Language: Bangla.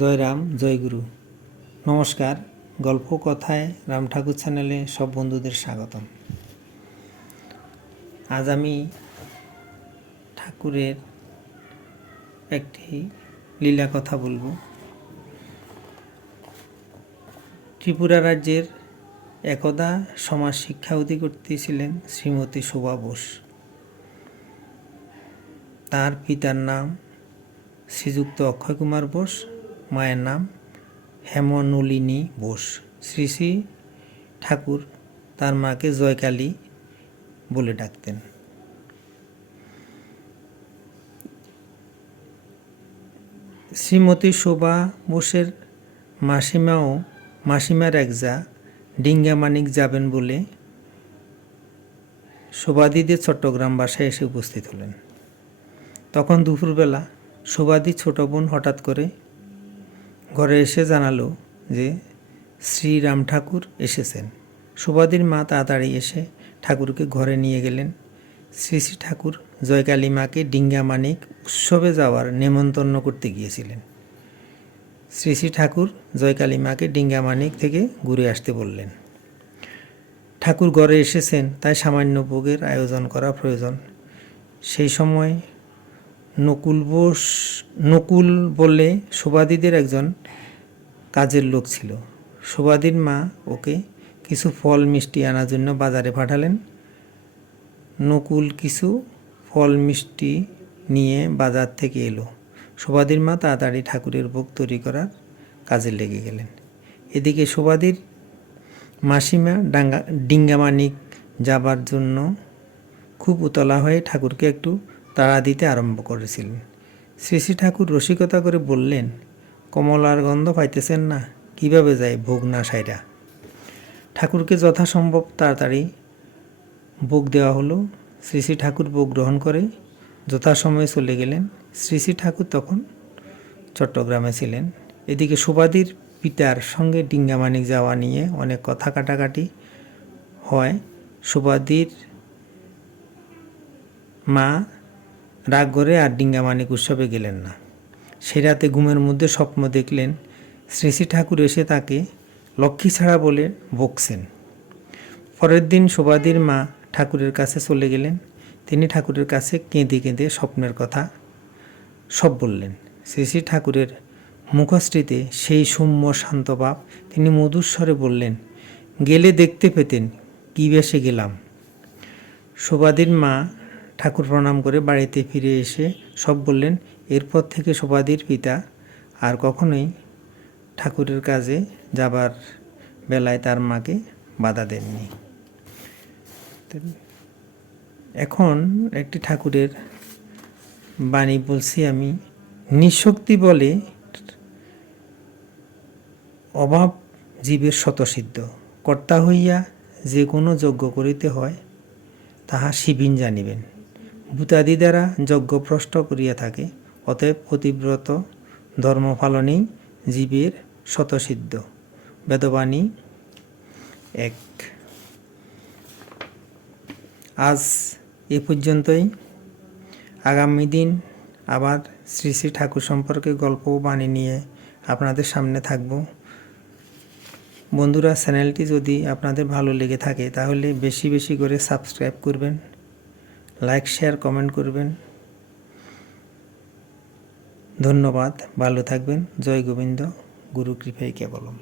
জয় রাম, জয় গুরু। নমস্কার। গল্প কথায় রাম ঠাকুর চ্যানেলে সব বন্ধুদের স্বাগতম। আজ আমি ঠাকুরের একটি লীলা কথা বলবো। ত্রিপুরা রাজ্যের একদা সমাজ শিক্ষা অধিকর্ত্রী ছিলেন শ্রীমতী শোভা বোস। তার পিতার নাম শ্রীযুক্ত অক্ষয় কুমার বোস, মায়ের নাম হেমনলিনী বোস। শ্রী শ্রী ঠাকুর তার মাকে জয়কালী বলে ডাকতেন। শ্রীমতী শোভা বোসের মাসিমার এক যা ডিঙ্গামানিক যাবেন বলে শোভাদিদের চট্টগ্রাম বাসায় এসে উপস্থিত হলেন। তখন দুপুরবেলা শোভাদির ছোট বোন হঠাৎ করে ঘরে এসে জানালো যে শ্রীরাম ঠাকুর এসেছেন। শোভাদির মা তাড়াতাড়ি এসে ঠাকুরকে ঘরে নিয়ে গেলেন। শ্রী শ্রী ঠাকুর জয়কালী মাকে ডিঙ্গামানিক উৎসবে যাওয়ার নেমন্তন্ন করতে গিয়েছিলেন। শ্রী শ্রী ঠাকুর জয়কালী মাকে ডিঙ্গামানিক থেকে ঘুরে আসতে বললেন। ঠাকুর ঘরে এসেছেন, তাই সামান্য ভোগের আয়োজন করা প্রয়োজন। সেই সময় নকুল বলে শোভাদিদের একজন কাজের লোক ছিল। শোভাদির মা ওকে কিছু ফল মিষ্টি আনার জন্য বাজারে পাঠালেন। নকুল কিছু ফল মিষ্টি নিয়ে বাজার থেকে এলো। শোভাদির মা তাড়াতাড়ি ঠাকুরের ভোগ তৈরি করার কাজে লেগে গেলেন। এদিকে শোভাদির মাসিমা ডিঙ্গামানিক যাবার জন্য খুব উতলা হয়ে ঠাকুরকে একটু তাড়া দিতে আরম্ভ করেছিলেন। শ্রী শ্রী ঠাকুর রসিকতা করে বললেন, কমলার গন্ধ পাইতেছেন না? কিভাবে যায় ভোগ না সাইরা? ঠাকুরকে যথাসম্ভব তাড়াতাড়ি ভোগ দেওয়া হলো। শ্রী শ্রী ঠাকুর ভোগ গ্রহণ করে যথাসময়ে চলে গেলেন। শ্রী শ্রী ঠাকুর তখন চট্টগ্রামে ছিলেন। এদিকে শোভাদির পিতার সঙ্গে ডিঙ্গামানিক যাওয়া নিয়ে অনেক কথা কাটাকাটি হয়। শোভাদির মা রাগ করে আর ডিঙ্গামানিক উৎসবে গেলেন না। সে রাতে ঘুমের মধ্যে স্বপ্ন দেখলেন শ্রী শ্রী ঠাকুর এসে তাকে লক্ষ্মী ছাড়া বলে বকছেন। পরের দিন শোভাদির মা ঠাকুরের কাছে চলে গেলেন। তিনি ঠাকুরের কাছে কেঁদে কেঁদে স্বপ্নের কথা সব বললেন। শ্রী শ্রী ঠাকুরের মুখশ্রীতে সেই সৌম্য শান্ত ভাব। তিনি মধুর স্বরে বললেন, গেলে দেখতে পেতেন কী বেশে গেলাম। শোভাদির মা ঠাকুর প্রণাম করে বাড়িতে ফিরে এসে সব বললেন। এরপর থেকে শোভাদির পিতা আর কখনোই ঠাকুরের কাজে যাবার বেলায় তার মাকে বাধা দেননি। এখন একটি ঠাকুরের বাণী বলছি আমি। নিঃশক্তি বলে অভাব জীবের স্বতঃসিদ্ধ। কর্তা হইয়া যে কোনো যজ্ঞ করিতে হয় তাহা শিবিন জানিবেন। ভূতাদি দ্বারা যজ্ঞ ভ্রষ্ট করিয়া থাকে। অতএব পতিব্রত ধর্মপালনেই জীবের স্বতঃসিদ্ধ। বেদবাণী 1। আজ এ পর্যন্তই। আগামী দিন আবার শ্রী শ্রী ঠাকুর সম্পর্কে গল্প বাণী নিয়ে আপনাদের সামনে থাকব। বন্ধুরা, চ্যানেলটি যদি আপনাদের ভালো লেগে থাকে তাহলে বেশি বেশি করে সাবস্ক্রাইব করবেন, লাইক শেয়ার কমেন্ট করবেন। ধন্যবাদ। ভালো থাকবেন। জয় গোবিন্দ। গুরু কৃপায় কেবলম।